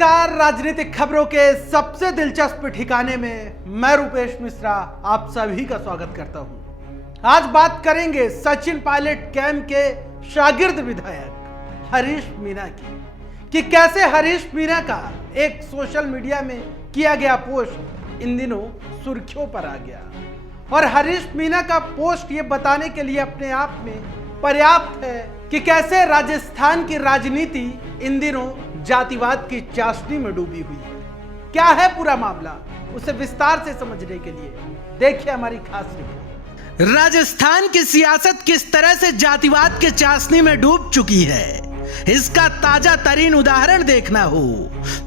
नमस्कार। राजनीतिक खबरों के सबसे दिलचस्प ठिकाने में मैं रूपेश मिश्रा आप सभी का स्वागत करता हूं। आज बात करेंगे सचिन पायलट कैंप के शागिर्द विधायक हरीश मीणा की कि कैसे हरीश मीणा का एक सोशल मीडिया में किया गया पोस्ट इन दिनों सुर्खियों पर आ गया और हरीश मीणा का पोस्ट ये बताने के लिए अपने आप में पर्याप्त है कि कैसे राजस्थान की राजनीति इन दिनों जातिवाद की चाशनी में डूबी हुई है। क्या है पूरा मामला, उसे विस्तार से समझने के लिए देखिए हमारी खास रिपोर्ट। राजस्थान की सियासत किस तरह से जातिवाद के चाशनी में डूब चुकी है, इसका ताजा तरीन उदाहरण देखना हो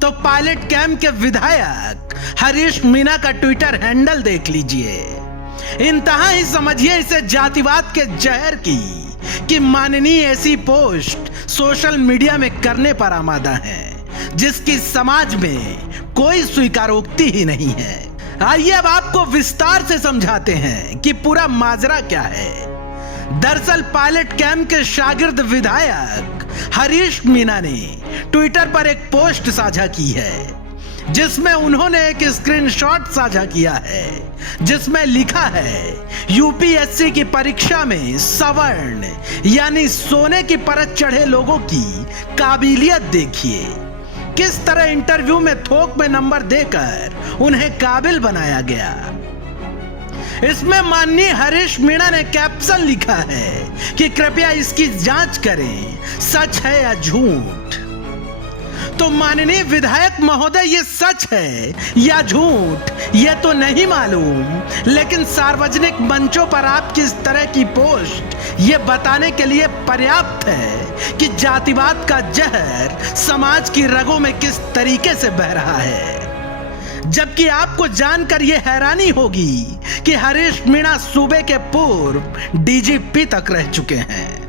तो पायलट कैंप के विधायक हरीश मीणा का ट्विटर हैंडल देख लीजिए। इंतहा ही समझिए इसे जातिवाद के जहर की कि माननीय ऐसी पोस्ट सोशल मीडिया में करने पर आमादा है जिसकी समाज में कोई स्वीकारोक्ति ही नहीं है। आइए अब आपको विस्तार से समझाते हैं कि पूरा माजरा क्या है। दरअसल पायलट कैंप के शागिर्द विधायक हरीश मीणा ने ट्विटर पर एक पोस्ट साझा की है जिसमें उन्होंने एक स्क्रीनशॉट साझा किया है जिसमें लिखा है, यूपीएससी की परीक्षा में सवर्ण यानी सोने की परत चढ़े लोगों की काबिलियत देखिए। किस तरह इंटरव्यू में थोक में नंबर देकर उन्हें काबिल बनाया गया। इसमें माननीय हरीश मीणा ने कैप्शन लिखा है कि कृपया इसकी जांच करें, सच है या झूठ। तो माननीय विधायक महोदय, ये सच है या झूठ ये तो नहीं मालूम, लेकिन सार्वजनिक मंचों पर आपकी इस तरह की पोस्ट ये बताने के लिए पर्याप्त है कि जातिवाद का जहर समाज की रगों में किस तरीके से बह रहा है। जबकि आपको जानकर यह हैरानी होगी कि हरीश मीणा सूबे के पूर्व डीजीपी तक रह चुके हैं।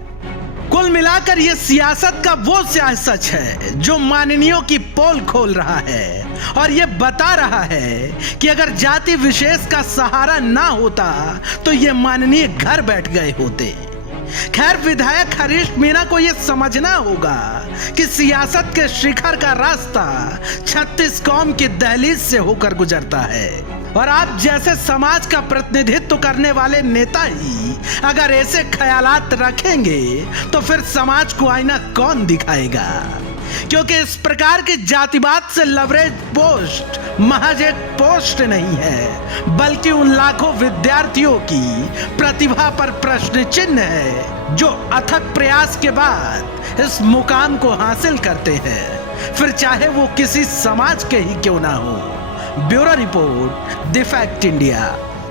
कुल मिलाकर यह सियासत का वो स्याह सच है जो माननीयों की पोल खोल रहा है और यह बता रहा है कि अगर जाति विशेष का सहारा ना होता तो ये माननीय घर बैठ गए होते। खैर, विधायक हरीश मीणा को यह समझना होगा कि सियासत के शिखर का रास्ता 36 कौम की दहलीज से होकर गुजरता है और आप जैसे समाज का प्रतिनिधित्व करने वाले नेता ही अगर ऐसे ख्यालात रखेंगे तो फिर समाज को आईना कौन दिखाएगा। क्योंकि इस प्रकार की जातिवाद से लवरेज पोस्ट महज एक पोस्ट नहीं है बल्कि उन लाखों विद्यार्थियों की प्रतिभा पर प्रश्न चिन्ह है जो अथक प्रयास के बाद इस मुकाम को हासिल करते हैं, फिर चाहे वो किसी समाज के ही क्यों ना हो। Bureau report, the fact India.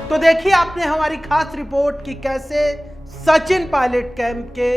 तो देखिए आपने हमारी खास रिपोर्ट की कैसे सचिन पायलट कैंप के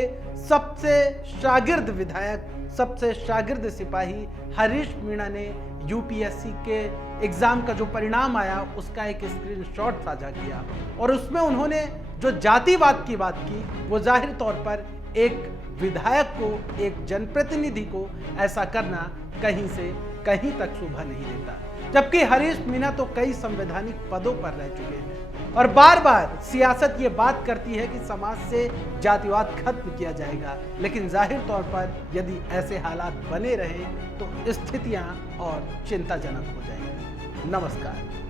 सबसे शागिर्द विधायक, सबसे शागिर्द सिपाही हरीश मीणा ने यूपीएससी के एग्जाम का जो परिणाम आया उसका एक स्क्रीनशॉट साझा किया और उसमें उन्होंने जो जातिवाद की बात की वो जाहिर तौर पर एक विधायक को, एक जनप्रतिनिधि को ऐसा करना कहीं से कहीं तक शोभा नहीं देता। जबकि हरीश मीणा तो कई संवैधानिक पदों पर रह चुके हैं और बार बार सियासत ये बात करती है कि समाज से जातिवाद खत्म किया जाएगा, लेकिन जाहिर तौर पर यदि ऐसे हालात बने रहे तो स्थितियां और चिंताजनक हो जाएंगी। नमस्कार।